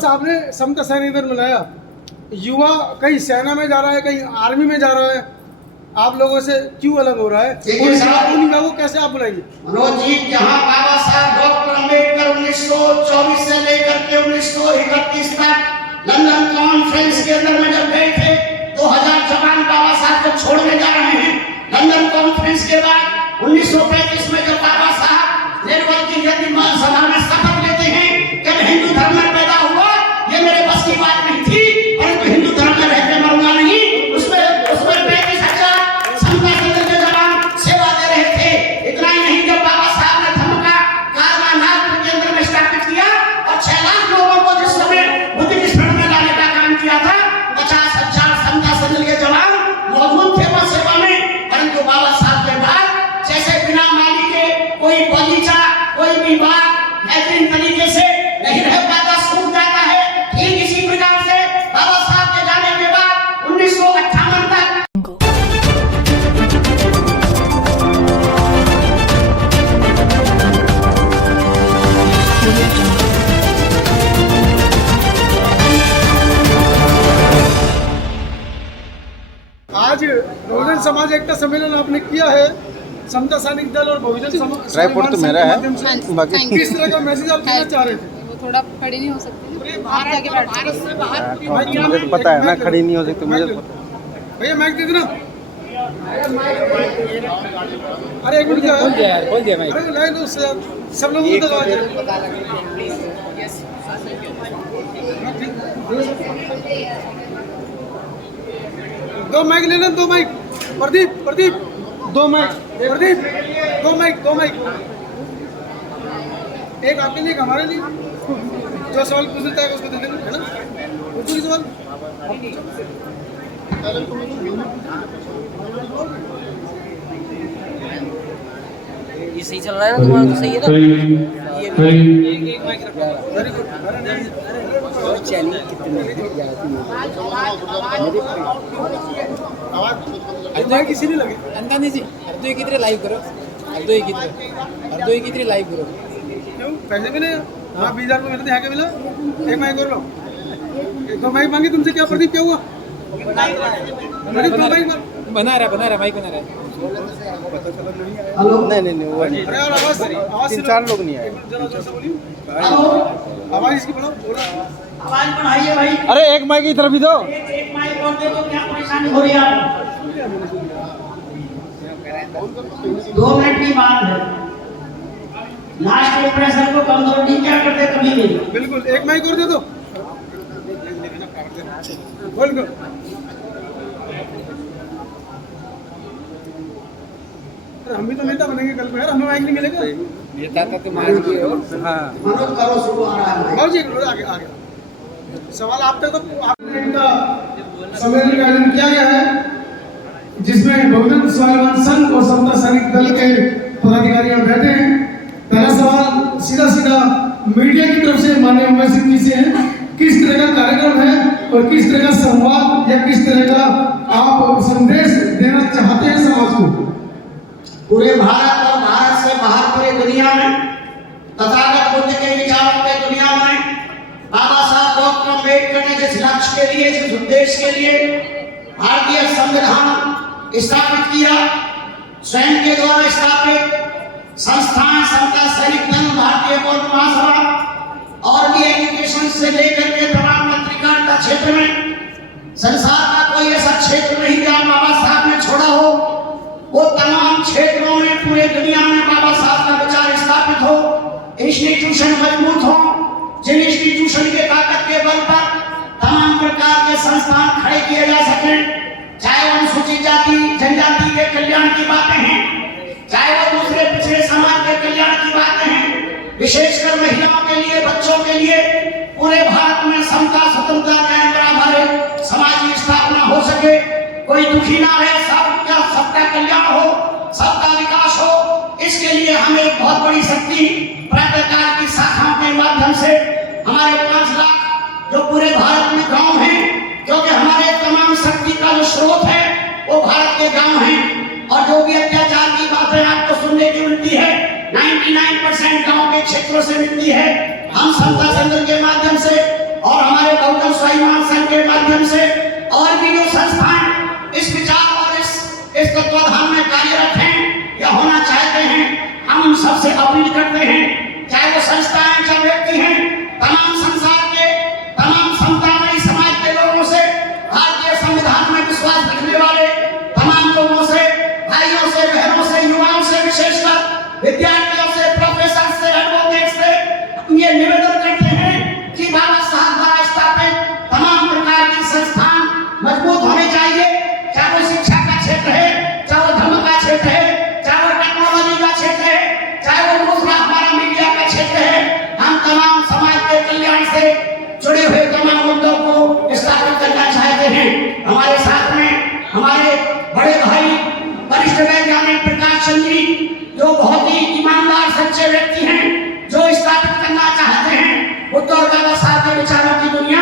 साहब ने समता सैनिक दल बनाया, युवा कहीं सेना में जा रहा है, कहीं आर्मी में जा रहा है, आप लोगों से क्यों अलग हो रहा है? वो कैसे आप बुलाएंगे? मनोज जी, जहाँ बाबा साहब डॉक्टर अम्बेडकर 1924 से लेकर के 1931 तक लंदन कॉन्फ्रेंस के अंदर में जब गए थे, 2000 जवान बाबा साहब को छोड़ने जा रहे हैं। लंदन कॉन्फ्रेंस के बाद 1935 में जब बाबा साहब निर्मल की यदि सभा में शपथ लेते हैं कि हिंदू धर्म में पैदा हुआ, ये मेरे बस की बात नहीं थी, परंतु हिंदू धर्म में रहते मरूंगा नहीं। उसमें 35,000 समता सैनिक के जवान सेवा दे रहे थे। इतना ही नहीं, जब बाबा साहब ने धर्म का कारवां नागपुर के अंदर में स्थापित किया और 6 लाख लोगों को जिस समय बुद्ध की शरण में लाने का काम किया था, 50,000 समता सैनिक के जवान मौजूद थे वह सेवा में। परंतु बाबा साहब के बाद जैसे बिना माली के कोई बगीचा, कोई भी बाग बेहतरीन तरीके से नहीं रह पाता, सूख जाता है, ठीक इसी प्रकार से बाबा साहब के जाने के बाद 1958 तक आज बहुजन समाज एकता सम्मेलन आपने किया है, समता सैनिक दल और बहुजन समाज ट्राइपॉड तो मेरा है, बाकी किस तरह का मैसेज आप देना चाह रहे थे? वो थोड़ा खड़ी नहीं हो सकती, आप जाके बैठ सकते। मुझे तो पता है ना, खड़ी नहीं हो सकती, मुझे तो पता है। भैया माइक दे देना। अरे एक मिनट क्या है? बोल दिया माइक। अरे लाइन उससे सब लोगों को दबा दे। दो माइक ले लें, 2 mic. Pradeep 2 mic. Pradeep 2 mic. एक आपके लिए, एक हमारे लिए। जो सवाल पूछता है उसको दे देना, है ना? पूछो सवाल। ये सही चल रहा है ना, तुम्हारा तो सही है ना? एक माइक रखो। Very good. और चैनल कितने आवाज किसी नहीं लगे। अंदानी जी अर्धो कितने लाइव करो, अर्धो कितने लाइव करो। क्यों? पैसे मिले? हाँ 20,000 रुपये मिले थे, यहाँ के मिला। एक माइक और लो। 2 माइक मांगे तुमसे, क्या प्रदीप, क्या हुआ? बना रहा माइक बना रहा है। नहीं वो नहीं। अरे और आवाज 3-4 लोग नहीं आए। जरा जोर से बोलिए। आवाज इसकी बढ़ाओ। आवाज बढ़ाइए भाई। अरे एक माइक की तरफ ही दो। एक माइक और दे तो क्या परेशानी हो रही है आपको? 2 मिनट की बात है। लास्ट में प्रेशर को कमजोर नहीं क्या करते कभी भी। बिल्कुल, एक माइक और दे दो। बोल दो। हम भी तो नेता बनेंगे कल को यार, हमें माइक नहीं मिलेगा। नेता का तो मान के हो। हाँ मनोज करो शुरू आ रहा है। बाबू जी आगे सवाल आप तक तो आपने इनका सम्मेलन का आयोजन किया गया है, जिसमें बहुजन स्वाभिमान संघ और समता सैनिक दल के पदाधिकारी बैठे हैं। पहला सवाल सीधा मीडिया की तरफ से माननीय उमेश सिंह जी से है, किस तरह का कार्यक्रम है और किस तरह का संवाद या किस तरह का आप संदेश देना चाहते हैं समाज को? पूरे भारत और भारत से बाहर पूरी दुनिया में तथागत बुद्ध के विचारों पे दुनिया में बाबा साहब डॉक्टर अम्बेडकर ने जिस लक्ष्य के लिए, जिस उद्देश्य के लिए भारतीय संविधान स्थापित किया, स्वयं के द्वारा स्थापित संस्थान समता सैनिक दल, भारतीय बौद्ध महासभा और भी एजुकेशन से लेकर के तमाम पत्रकारिता क्षेत्र में संसार का कोई ऐसा क्षेत्र नहीं जहाँ बाबा साहब ने छोड़ा हो। वो तमाम क्षेत्रों में पूरे दुनिया में बाबा साहब का विचार स्थापित हो, इंस्टीट्यूशन मजबूत हो, जिन इंस्टीट्यूशन के ताकत के बल पर तमाम प्रकार के संस्थान खड़े किए जा सके, चाहे वो अनुसूचित जाति जनजाति के कल्याण की बातें हैं, चाहे वो दूसरे पिछड़े समाज के कल्याण की बातें हैं, विशेषकर महिलाओं के लिए, बच्चों के लिए पूरे भारत में समता, स्वतंत्रता, न्याय, बराबरी समाज की स्थापना हो सके, कोई दुखी ना रहे, सबका कल्याण हो, सबका विकास हो। इसके लिए हमें एक बहुत बड़ी शक्ति पत्रकार की शाखाओं के माध्यम से हमारे 5 लाख जो पूरे भारत में गांव हैं, क्योंकि हमारे तमाम शक्ति का जो स्रोत है वो भारत के गांव हैं, और जो भी अत्याचार की बातें आपको सुनने की मिलती है 99% गांव के क्षेत्रों से मिलती है। हम समता सैनिक के माध्यम से और हम सबसे अपील करते हैं, चाहे वो संस्थाएं चाहे व्यक्ति हैं, तमाम संसार के तमाम समतामयी समाज के लोगों से, भारतीय संविधान में विश्वास रखने वाले तमाम लोगों से, भाइयों से, बहनों से, युवाओं से, विशेषकर विद्यार्थियों से, प्रोफेसर से, एडवोकेट से ये निवेदन करते हैं कि बाबा साहब द्वारा स्थापित तमाम प्रकार की संस्थान मजबूत होने चाहिए, चाहे वो शिक्षा का क्षेत्र है, चाहे वो धर्म का क्षेत्र है, चाहे वो टेक्नोलॉजी का क्षेत्र है, चाहे वो दूसरा हमारा मीडिया का क्षेत्र है। हम तमाम समाज के कल्याण से जुड़े हुए तमाम मुद्दों को स्थापित करना चाहते हैं। हमारे साथ में हमारे बड़े भाई वरिष्ठ वैज्ञानिक प्रकाश चंद जी, जो बहुत ही ईमानदार सच्चे व्यक्ति हैं, जो स्थापित करना चाहते हैं बुद्ध और बाबा साहब के विचारों की दुनिया,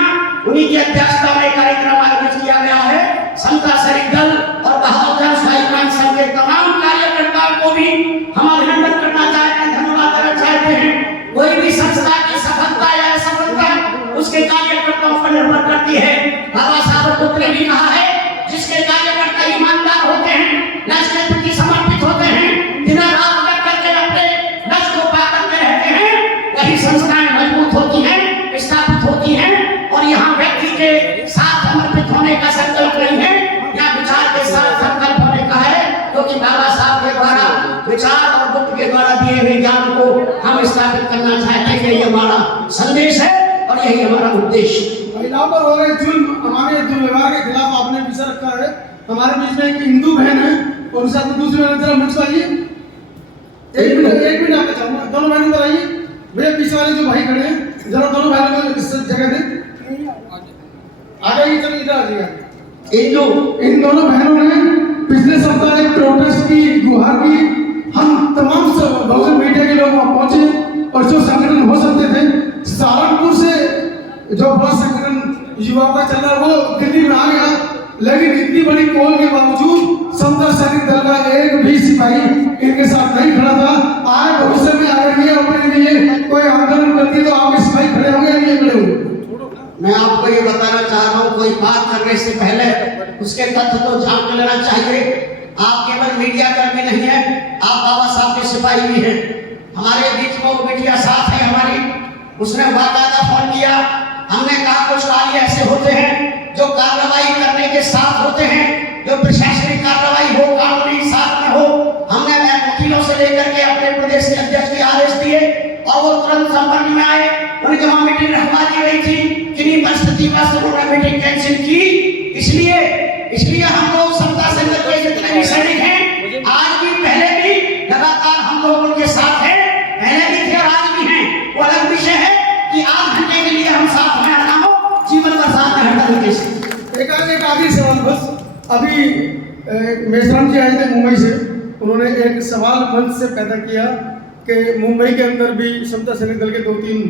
उन्हीं की अध्यक्षता में कार्यक्रम आयोजित किया गया है। समता सैनिक दल और बहादुर स्वाभिमान संघ के तमाम कार्यकर्ताओं को भी हम अभिनंदन करना चाहते हैं, धन्यवाद देना चाहते हैं। कोई भी संस्था की सफलता या असफलता उसके कार्यकर्ताओं पर निर्भर करती है। बाबा साहब बुद्ध ने भी कहा है, जिसके कार्यकर्ता ईमानदार होते हैं, लक्ष्य के प्रति समर्पित होते हैं, दिन रात लग करके अपने लक्ष्य को पा करके रहते हैं, वही संस्थाएं मजबूत होती हैं, स्थापित होती हैं। और यहाँ व्यक्ति के साथ समर्पित होने का संकल्प नहीं है, यहाँ विचार के साथ संकल्प होने का है, क्योंकि बाबा साहब के द्वारा विचार और बुद्ध के द्वारा दिए हुए ज्ञान को हम स्थापित करना चाहते हैं। यही हमारा संदेश है और यही हमारा उद्देश्य। महिलाओं पर हो रहे जुल्म, हमारे दुर्व्यवहार के खिलाफ आपने विषय रखा है। हमारे बीच में एक हिंदू बहन है और उसके साथ दूसरी बहन, जरा मंच पर आइए, एक मिनट आपका चाहूंगा, दोनों बहनों पर आइए। मेरे पीछे वाले जो भाई खड़े हैं, जरा दोनों बहनों को इस जगह दें, आ जाइए, चलिए इधर आ जाइए। इन दोनों बहनों ने पिछले सप्ताह एक प्रोटेस्ट की गुहार की। हम तमाम बहुजन मीडिया के लोग वहां पहुंचे और जो संगठन हो सकते थे, सहारनपुर से जो बड़ा संगठन युवा का चल रहा है वो दिल्ली में आ गया, लेकिन इतनी बड़ी कॉल के बावजूद समता सैनिक दल का एक भी सिपाही इनके साथ नहीं खड़ा था। आए भविष्य में अगर ये अपने लिए कोई आंदोलन करती तो आपके सिपाही खड़े होंगे या नहीं खड़े होंगे? मैं आपको ये बताना चाह रहा हूँ, कोई बात करने से पहले उसके तथ्य को जांच लेना चाहिए। आप केवल मीडिया कर्मी नहीं है, आप बाबा साहब के सिपाही भी हैं। हमारे बीच में वो बिटिया साथ है हमारी, उसने बाकायदा फोन किया। हमने कहा कुछ कार्य ऐसे होते हैं जो कार्रवाई करने के साथ होते हैं, जो प्रशासनिक कार्रवाई हो, कानूनी साथ में हो। हमने वकीलों से लेकर के अपने प्रदेश के अध्यक्ष के आदेश दिए और वो तुरंत संपर्क में आए। उनके वहां मीटिंग रखवा दी गई थी, किन्हीं परिस्थिति का उन्होंने मीटिंग कैंसिल की। इसलिए हम लोग समता सैनिक के जितने भी सैनिक हैं, आज भी पहले भी लगातार हम लोग उनके साथ हैं, पहले भी थे और आज भी हैं। वो अलग विषय है कि आज घंटे के लिए हम साथ में ना हो, जीवन का साथ में हर तरीके से। एक आखिरी सवाल बस। अभी मेश्राम जी आए थे मुंबई से, उन्होंने एक सवाल मंच से पैदा किया कि मुंबई के अंदर भी समता सैनिक दल के 2-3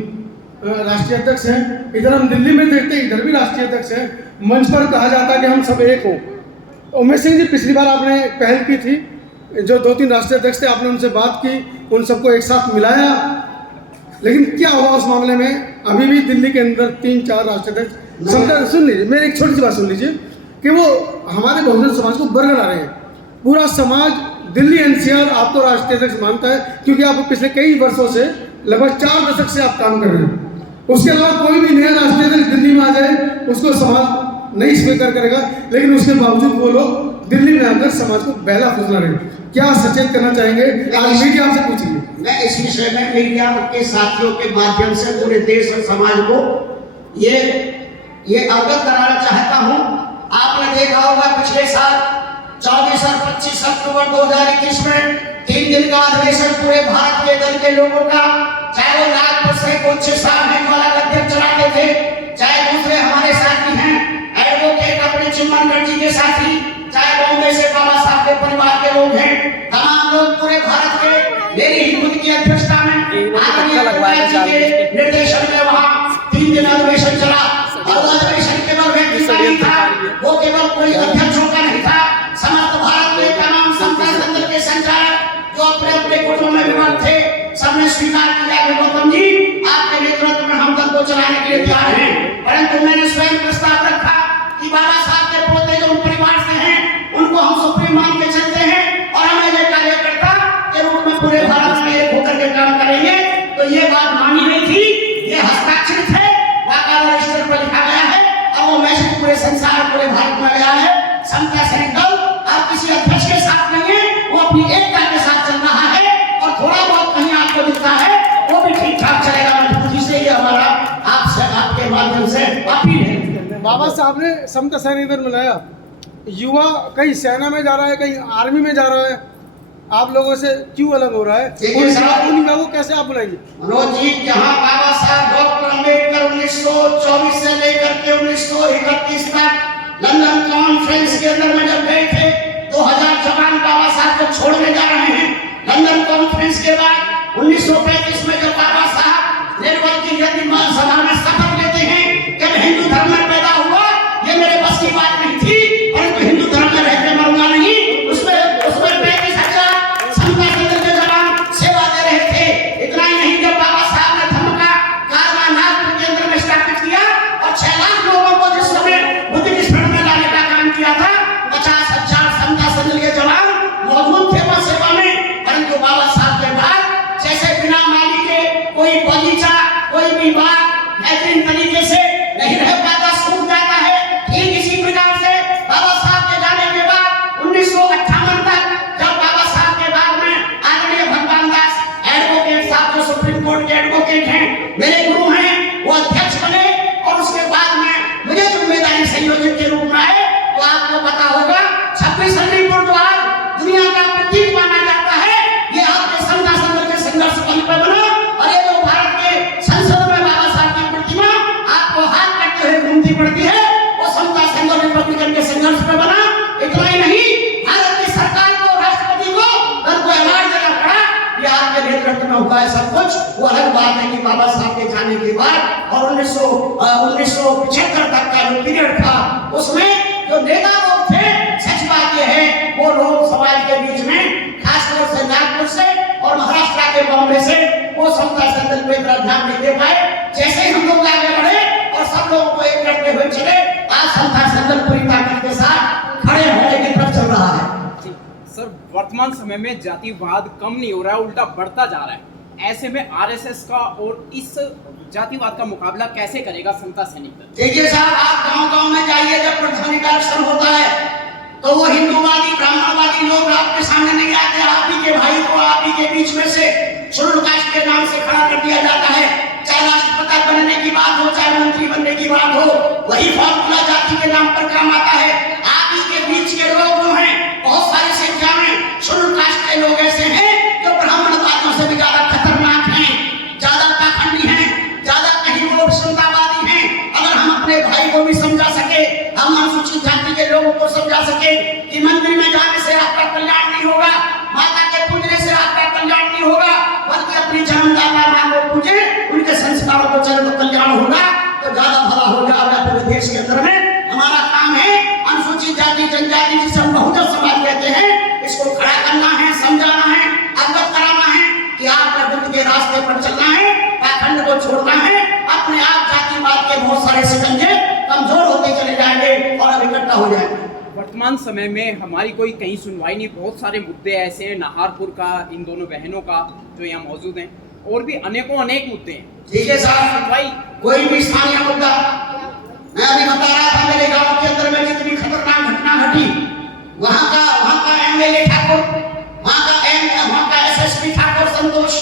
राष्ट्रीय अध्यक्ष हैं। इधर हम दिल्ली में देखते हैं, इधर भी राष्ट्रीय अध्यक्ष हैं। मंच पर कहा जाता है कि हम सब एक हों। उमेश सिंह जी, पिछली बार आपने पहल की थी, जो 2-3 राष्ट्रीय अध्यक्ष थे, आपने उनसे बात की, उन सबको एक साथ मिलाया, लेकिन क्या हुआ उस मामले में? अभी भी दिल्ली के अंदर 3-4 राष्ट्रीय अध्यक्ष समता, सुन लीजिए मेरी एक छोटी सी बात सुन लीजिए, कि वो हमारे बहुजन समाज को बरगला रहे हैं। पूरा समाज दिल्ली एनसीआर आपको राष्ट्रीय अध्यक्ष मानता है, क्योंकि आप पिछले कई वर्षों से, लगभग 4 दशक से आप काम कर रहे हैं। उसके अलावा कोई भी नया राष्ट्रीय अध्यक्ष दिल्ली में आ जाए, उसको समाज नहीं स्वीकार करेगा, लेकिन उसके बावजूद वो लोग दिल्ली में आकर समाज को बहला फुसला रहे हैं। क्या सचेत करना चाहेंगे? आज मीडिया आपसे पूछिए। मैं इस विषय में मीडिया के साथियों के माध्यम से पूरे देश और समाज को ये अवगत कराना चाहता हूँ। आपने देखा होगा पिछले साल 24 और 25 अक्टूबर 2021 में 3 दिन का अधिवेशन पूरे भारत के दल के लोगों का, चाहे वो नागपुर से कुछ साहब हैं वाला अध्यक्ष चलाते थे, चाहे दूसरे हमारे साथी हैं एडवोकेट अपने चिमनगढ़ जी के साथी, चाहे बॉम्बे से बाबा साहब के परिवार के लोग हैं, तमाम लोग पूरे भारत के मेरी ही खुद की अध्यक्षता में निर्देशन में वहाँ 3 दिन अधिवेशन चला। और अधिवेशन केवल व्यक्ति का नहीं था, वो केवल कोई अध्यक्षों का नहीं था, समस्त भारत के तमाम समता सैनिक के संचालक जो अपने अपने कोटों में विभाग थे, सबने स्वीकार किया कि गौतम जी आपके नेतृत्व में हम दल को चलाने के लिए तैयार हैं। परंतु मैंने स्वयं प्रस्ताव रखा कि बाबा साहब के पोते जो परिवार से हैं, उनको हम सुप्रीम मान के चलते हैं और हम एक कार्यकर्ता के रूप में पूरे भारत में एक बाद मानी गई थी, ये हस्ताक्षरित है, वाकाल रजिस्टर पर लिखा गया है और वो मैसेज पूरे संसार पूरे भारत में गया है। समता सैनिक दल आप किसी अध्यक्ष के साथ नहीं है, वो अपनी एकता के साथ चल रहा है और थोड़ा बहुत कहीं आपको दिखता है वो भी ठीक ठाक चलेगा मजबूती से। ये हमारा आपसे आपके माध्यम से अपील है। बाबा साहब ने समता सैनिक दल बनाया, युवा कहीं सेना में जा रहा है, कहीं आर्मी में जा रहा है, आप लोगों से क्यों अलग हो रहा है? उन युवा को कैसे आप बुलाएंगे? मनोज जी, जहां बाबा साहब डॉक्टर अम्बेडकर 1924 से लेकर के 1931 तक लंदन कॉन्फ्रेंस के अंदर में जब गए थे, 2000 जवान बाबा साहब को छोड़ने जा रहे हैं। लंदन कॉन्फ्रेंस के बाद 1935 में जब बाबा साहब निर्मल की यदि सभा में शपथ लेते हैं कि मैं हिंदू धर्म में पैदा हुआ, ये मेरे बस की बात नहीं थी, परंतु हिंदू धर्म में रहकर मरूंगा नहीं। उसमें 35,000 समता सैनिक के जवान सेवा दे रहे थे। इतना ही नहीं, जब बाबा साहब ने धर्म का कारवां नागपुर के अंदर में स्थापित किया और 6 लाख लोगों को जिस समय बुद्ध की शरण में लाने का काम किया था, 50,000 समता सैनिक के जवान मौजूद थे वह सेवा में। परंतु बाबा साहब के बाद जैसे बिना माली के कोई बगीचा, कोई भी बाग बेहतरीन तरीके से नहीं रह पाता, सूख जाता है, ठीक इसी प्रकार से बाबा साहब के जाने के बाद 1958 तक जब बाबा साहब के बाद में आदरणीय भगवान दास एडवोकेट साहब जो सुप्रीम कोर्ट के एडवोकेट हैं, मेरे गुरु हैं, वो अध्यक्ष बने और उसके बाद में मुझे जिम्मेदारी संयोजक के रूप में आए। तो आपको पता होगा 26 जनवरी जो आज दुनिया का प्रतीक माना जाता है, ये आपके समता सैनिक के संघर्ष पल पर बना और ये जो भारत के संसद में बाबा साहब की प्रतिमा आपको हाथ करते हुए घूमती पड़ती है, वो समता सैनिक रिपब्लिकन के संघर्ष पर बना। इतना ही नहीं, भारत की सरकार को, राष्ट्रपति को दल को अवार्ड देना पड़ा, ये आपके नेतृत्व में हुआ है सब कुछ। वो अलग बात है कि बाबा साहब के जाने के बाद और 1975 तक का जो पीरियड था, उसमें जो नेता लोग थे, सच बात ये है वो लोग समाज के बीच में खासतौर से नागपुर से और महाराष्ट्र के बॉम्बे से वो समता सैनिक पे इतना ध्यान नहीं दे पाए। जैसे ही हम लोग आगे बढ़े और सब लोगों को एक करते हुए चले, आज समता सैनिक पूरी ताकत के साथ खड़े होने की तरफ चल रहा है। सर, वर्तमान समय में जातिवाद कम नहीं हो रहा है, उल्टा बढ़ता जा रहा है। ऐसे में आरएसएस का और इस जातिवाद का मुकाबला कैसे करेगा समता सैनिक दल? देखिए साहब, आप गांव-गांव में जाइए, जब प्रधानी का अवसर होता है तो वो हिंदूवादी ब्राह्मणवादी लोग आपके सामने नहीं आते। आप ही के भाई को आप ही के बीच में से शेड्यूल कास्ट के नाम से खड़ा कर दिया जाता है। चाहे राष्ट्रपति बनने की बात हो, चाहे मंत्री बनने की बात हो, वही फॉर्मूला जाति के नाम पर काम आता है। आप ही के बीच के लोग जो हैं, बहुत सारी संख्या में शेड्यूल कास्ट के लोग ऐसे हैं जो ब्राह्मणवादियों से भी ज्यादा खतरनाक हैं, ज्यादा पाखंडी हैं, ज्यादा कहीं वो विषमतावादी हैं। अगर हम अपने भाई को भी समझा सके, हम अनुसूचित जाति के लोगों को समझा सके कि मंदिर में जाने से आपका कल्याण नहीं होगा, माता के पूजने से आपका कल्याण नहीं होगा, बल्कि अपनी जन्मदाता मां को पूजे, उनके संस्कारों को चले तो कल्याण होगा, तो ज्यादा भला हो जाएगा पूरे देश के अंदर में। हमारा काम है अनुसूचित जाति जनजाति जिसे हम बहुजन समाज कहते हैं, इसको खड़ा करना है, समझाना है, अवगत कराना है कि आपने बुद्ध के रास्ते पर चलना है, पाखंड को छोड़ना है। अपने आप जातिवाद के बहुत सारे शिकंजे कमजोर होते चले जाएंगे और अब इकट्ठा हो जाएंगे। वर्तमान समय में हमारी कोई कहीं सुनवाई नहीं, बहुत सारे मुद्दे ऐसे हैं, नाहरपुर का, इन दोनों बहनों का जो यहाँ मौजूद हैं, और भी अनेक मुद्दे हैं। ठीक है साहब, सुनवाई कोई भी स्थानीय मुद्दा, मैं अभी बता रहा था मेरे गांव के अंदर में जितनी खतरनाक घटना घटी, वहां का एमएलए ठाकुर, वहां का एसएसपी ठाकुर संतोष,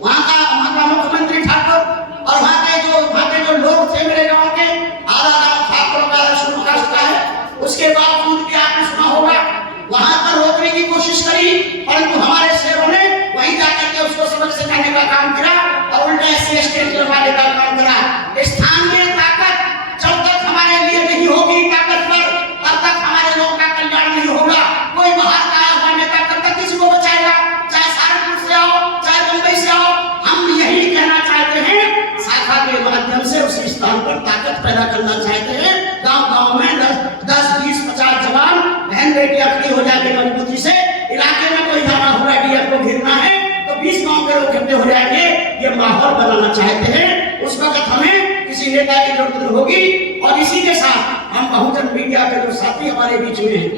वहां का मुख्यमंत्री ठाकुर और वहां के जो लोग थे मेरे गांव के, आधा गांव ठाकुर का शेड्यूल कास्ट का है। उसके बावजूद भी आपने सुना होगा वहां पर रोकने की कोशिश करी, परंतु हमारे शेरों ने वहीं जाकर के उसको सबक सिखाने का काम किया और उल्टा एससी स्टेट लगवाने का काम करा। स्थानीय ताकत जब तक हमारे लिए नहीं होगी ताकतवर, तब तक हमारे लोगों का कल्याण नहीं होगा। कोई बाहर का आया हुआ नेता कब तक किसी को बचाएगा, चाहे सहारनपुर से आओ, चाहे बंबई से आओ। हम यही कहना चाहते हैं, शाखा के माध्यम से उसी स्थान पर ताकत पैदा करना चाहते हैं। गांव-गांव में 10, 20, 50 जवान बहन बेटियां खड़ी हो जाएंगे मजबूती से। इलाके में कोई जाना होगा, डीएम को घेरना है तो 20 गांव के लोग इकट्ठे हो जाएंगे। ये माहौल बनाना चाहते हैं, उस वक्त हमें किसी नेता की जरूरत नहीं होगी। और इसी के साथ हम बहुजन मीडिया के जो साथी हमारे बीच में हैं,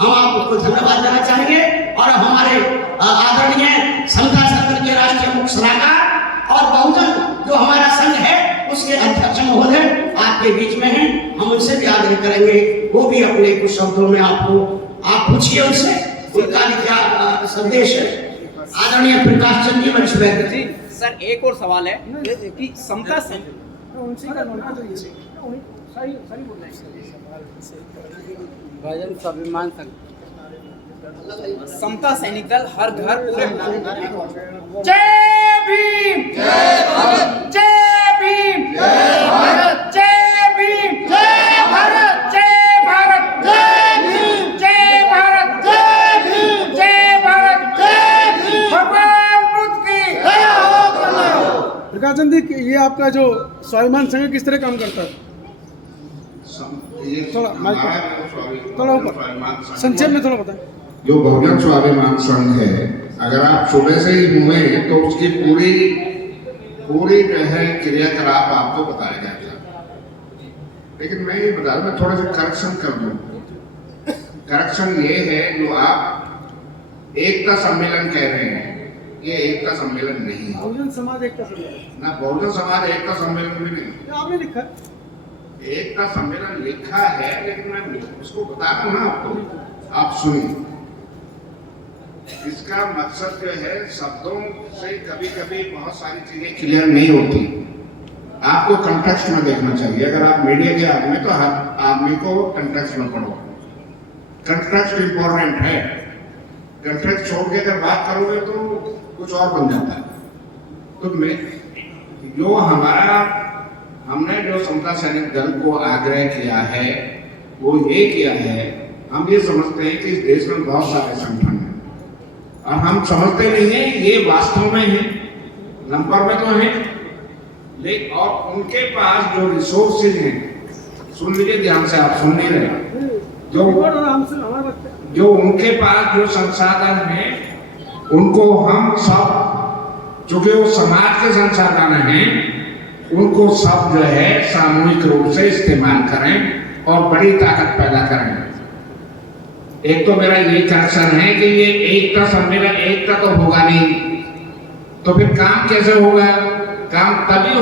हम आपको धन्यवाद देना चाहेंगे और हमारे आदरणीय समता सैनिक के राष्ट्रीय मुख्य सलाहकार और बहुजन जो हमारा संघ है उसके अध्यक्ष महोदय आपके बीच में हैं, हम उनसे भी आग्रह करेंगे, वो भी अपने कुछ शब्दों में आप पूछिए उनसे, उनका क्या संदेश है। आदरणीय प्रकाश चंद जी मंच पर। जी सर, एक और सवाल है कि समता भाईजान स्वाभिमान संघ समता सैनिक दल हर घर पूरे जय भीम, जय भारत, जय भीम, जय भारत, जय भीम, जय भारत, जय भारत, जय भीम, जय भारत, जय भीम, जय भारत, जय भीम, भगवान बुद्ध की दया हो। प्रकाश चंद जी, ये आपका जो स्वाभिमान संघ किस तरह काम करता है? थोड़ा माइक थोड़ा ऊपर, संक्षेप में थोड़ा बताएं। जो बहुजन स्वाभिमान संघ है, अगर आप सुबह से ही हुए तो उसकी पूरी जो है क्रियाकलाप आपको बताया जाएगा। लेकिन मैं ये बता दूं, मैं थोड़ा सा करेक्शन कर दूं। करेक्शन ये है, जो आप एकता सम्मेलन कह रहे हैं, ये एकता सम्मेलन नहीं है। बहुजन समाज एकता सम्मेलन ना, बहुजन समाज एकता सम्मेलन में नहीं, आपने लिखा एकता सम्मेलन लिखा है, लेकिन मैं उसको बता दूं ना आपको, आप सुनिए। इसका मकसद जो है, शब्दों से कभी कभी बहुत सारी चीजें क्लियर नहीं होती, आपको कंटेक्स्ट में देखना चाहिए। अगर आप मीडिया के आदमी तो हर आदमी को कंटेक्स्ट में पढ़ो, कंटेक्स्ट इंपॉर्टेंट है। कंटेक्स्ट छोड़ के अगर बात करोगे तो कुछ और बन जाता है। तो मैं जो हमने जो समता सैनिक दल को आग्रह किया है, वो ये किया है, हम ये समझते हैं कि इस देश में बहुत सारे संगठन हैं और हम समझते नहीं हैं ये वास्तव में है, नंबर में तो है, लेकिन और उनके पास जो रिसोर्सेज हैं, सुन लीजिए ध्यान से, आप सुन नहीं रहे, जो उनके पास जो संसाधन हैं, उनको हम सब, चूंकि वो समाज के संसाधन हैं, उनको सब जो है सामूहिक रूप से इस्तेमाल करें और बड़ी ताकत पैदा करें। एक तो मेरा ये करेक्शन है कि ये एकता सम्मेलन, एकता तो होगा नहीं, तो फिर काम कैसे होगा? काम तभी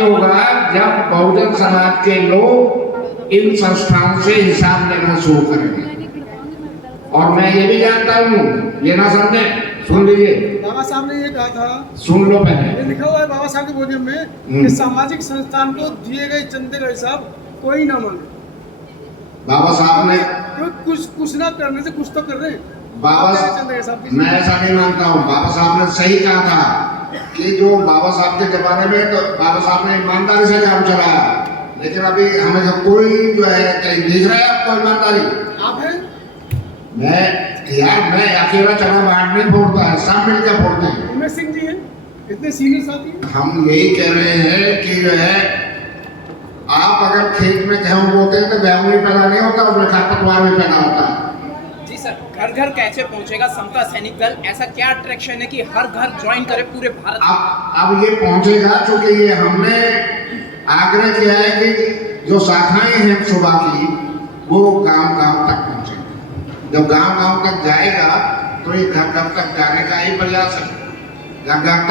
होगा जब बहुजन समाज के लोग इन संस्थाओं से हिसाब लेना शुरू करेंगे। और मैं ये भी जानता हूँ, ये ना समझे, सुन लीजिए, बाबा साहब ने ये कहा था, सुन लो पहले, ये लिखा हुआ है बाबा साहब के बोधियम में कि सामाजिक संस्थान को दिए गए चंदे का हिसाब कोई ना माने। बाबा साहब ने कुछ ना करने से कुछ तो कर रहे हैं। मैं ऐसा नहीं मानता हूँ। बाबा साहब ने सही कहा था कि जो बाबा साहब के जमाने में तो बाबा साहब ने ईमानदारी से काम चलाया, लेकिन अभी हमें तो कोई जो है कहीं दिख रहा है आपको ईमानदारी? आप हैं? मैं अकेला चना बांट नहीं फोड़ता है, सब मिलकर फोड़ते हैं। उमेश सिंह जी हैं, इतने सीनियर साथी। हम यही कह रहे हैं कि जो है, आप अगर खेत में गेहूं बोते हैं तो गेहूं ही पैदा नहीं होता, उसमें खरपतवार भी पैदा होता है। जी सर, घर घर कैसे पहुंचेगा समता सैनिक दल? ऐसा क्या अट्रैक्शन है कि हर घर ज्वाइन करे पूरे भारत में? अब ये पहुंचेगा, क्योंकि ये हमने आग्रह किया है कि जो शाखाएं हैं सुबह की, वो गांव गांव तक पहुंचे। जब गांव गांव तक जाएगा तो ये घर घर तक जाने का ही प्रयास है। घर घर